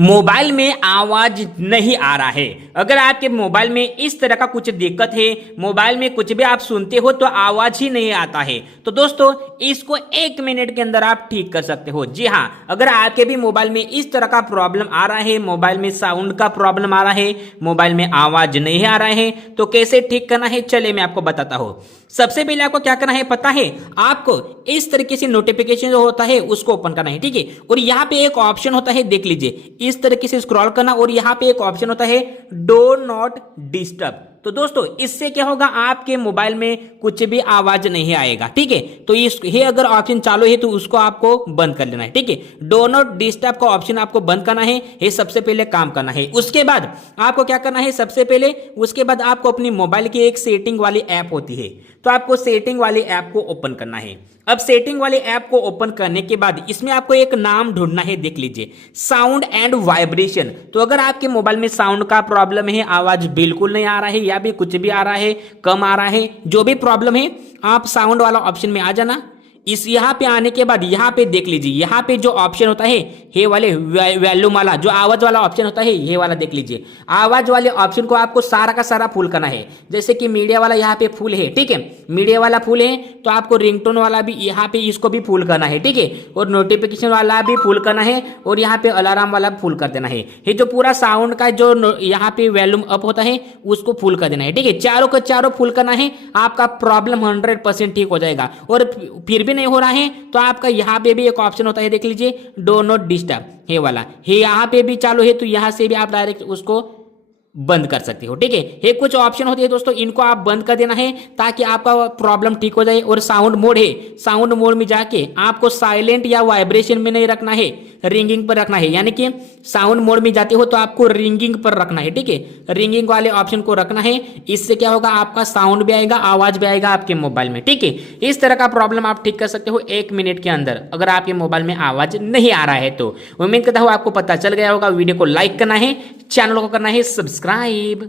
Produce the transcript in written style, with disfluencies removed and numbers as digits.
Mobile में आवाज नहीं आ रहा है। अगर आपके मोबाइल में इस तरह का कुछ दिक्कत है, मोबाइल में कुछ भी आप सुनते हो तो आवाज ही नहीं आता है, तो दोस्तों इसको 1 मिनट के अंदर आप ठीक कर सकते हो। जी हाँ, अगर आपके भी मोबाइल में इस तरह का प्रॉब्लम आ रहा है, मोबाइल में साउंड का प्रॉब्लम आ रहा है, मोबाइल में आवाज नहीं आ रहा है, तो कैसे ठीक करना है चलिए मैं आपको बताता हूं। सबसे पहले आपको क्या करना है पता है, आपको इस तरीके से नोटिफिकेशन जो होता है उसको ओपन करना है, ठीक है। और यहाँ पे एक ऑप्शन होता है, देख लीजिए, इस तरीके से स्क्रॉल करना और यहाँ पे एक ऑप्शन होता है डो नॉट डिस्टर्ब। तो दोस्तों इससे क्या होगा, आपके मोबाइल में कुछ भी आवाज नहीं आएगा, ठीक है। तो ये अगर ऑप्शन चालू है तो उसको आपको बंद कर लेना है, ठीक है। डो नॉट डिस्टर्ब का ऑप्शन आपको बंद करना है, ये सबसे पहले काम करना है। उसके बाद आपको क्या करना है, सबसे पहले उसके बाद आपको अपनी मोबाइल की एक सेटिंग वाली ऐप होती है, तो आपको सेटिंग वाली ऐप को ओपन करना है। अब सेटिंग वाली ऐप को ओपन करने के बाद इसमें आपको एक नाम ढूंढना है, देख लीजिए, साउंड एंड वाइब्रेशन। तो अगर आपके मोबाइल में साउंड का प्रॉब्लम है, आवाज बिल्कुल नहीं आ रहा है या भी कुछ भी आ रहा है, कम आ रहा है, जो भी प्रॉब्लम है, आप साउंड वाला ऑप्शन में आ जाना। इस यहाँ पे आने के बाद यहाँ पे देख लीजिए, यहाँ पे जो ऑप्शन होता है ये वाले वॉल्यूम वाला, जो आवाज वाला ऑप्शन होता है ये वाला देख लीजिए। आवाज वाले ऑप्शन को आपको सारा का सारा फुल करना है। जैसे कि मीडिया वाला यहाँ पे फुल है, ठीक है, मीडिया वाला फुल है, तो आपको रिंगटोन वाला भी यहाँ पे इसको भी फुल करना है, ठीक है। और नोटिफिकेशन वाला भी फुल करना है और यहाँ पे अलार्म वाला फुल कर देना है। ये जो पूरा साउंड का जो यहाँ पे वॉल्यूम अप होता है उसको फुल कर देना है, ठीक है। चारों का चारों फुल करना है, आपका प्रॉब्लम 100% ठीक हो जाएगा। और फिर भी नहीं हो रहा है तो आपका यहाँ पे भी एक ऑप्शन होता है, देख लीजिए, डो नॉट डिस्टर्ब, ये वाला, ये यहाँ पे भी चालू है, तो यहाँ से भी आप डायरेक्ट उसको बंद कर सकते हो, ठीक है। ये कुछ ऑप्शन होते हैं दोस्तों, इनको आप बंद कर देना है ताकि आपका प्रॉब्लम ठीक हो जाए। और साउंड मोड है, साउंड मोड में जाके आपको साइलेंट या वाइब्रेशन में नहीं रखना है, रिंगिंग पर रखना है। यानी कि साउंड मोड में जाते हो तो आपको रिंगिंग पर रखना है, ठीक है, रिंगिंग वाले ऑप्शन को रखना है। इससे क्या होगा, आपका साउंड भी आएगा, आवाज भी आएगा आपके मोबाइल में, ठीक है। इस तरह का प्रॉब्लम आप ठीक कर सकते हो 1 मिनट के अंदर, अगर आपके मोबाइल में आवाज नहीं आ रहा है तो। उम्मीद करता हूं आपको पता चल गया होगा। वीडियो को लाइक करना है, चैनल को करना है सब्सक्राइब।